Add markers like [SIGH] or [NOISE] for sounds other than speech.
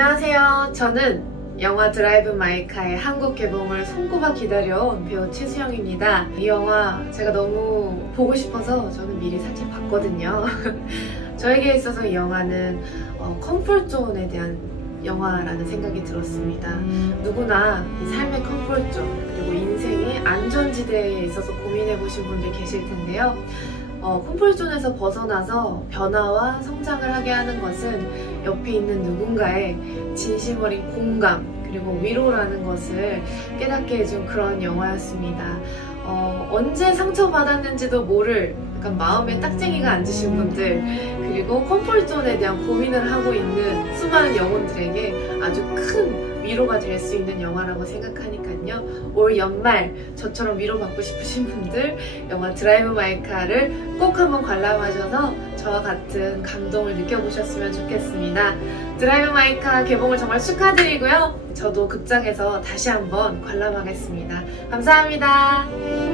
안녕하세요. 저는 영화 드라이브 마이카의 한국 개봉을 손꼽아 기다려온 배우 최수영입니다. 이 영화 제가 너무 보고 싶어서 저는 미리 살짝 봤거든요. [LAUGHS] 저에게 있어서 이 영화는 어, 컴포트존에 대한 영화라는 생각이 들었습니다. 누구나 이 삶의 컴포트존 그리고 인생의 안전지대에 있어서 고민해 보신 분들 계실 텐데요. 어, 컴포트존에서 벗어나서 변화와 성장을 하게 하는 것은 옆에 있는 누군가의 진심 어린 공감 그리고 위로라는 것을 깨닫게 해준 그런 영화였습니다. 어, 언제 상처받았는지도 모를 약간 마음에 딱쟁이가 앉으신 분들 그리고 컴포트존에 대한 고민을 하고 있는 수많은 영혼들에게 아주 큰 위로가 될 수 있는 영화라고 생각하니까요. 올 연말 저처럼 위로받고 싶으신 분들 영화 드라이브 마이카를 꼭 한번 관람하셔서 저와 같은 감동을 느껴보셨으면 좋겠습니다. 드라이브 마이카 개봉을 정말 축하드리고요. 저도 극장에서 다시 한번 관람하겠습니다. 감사합니다.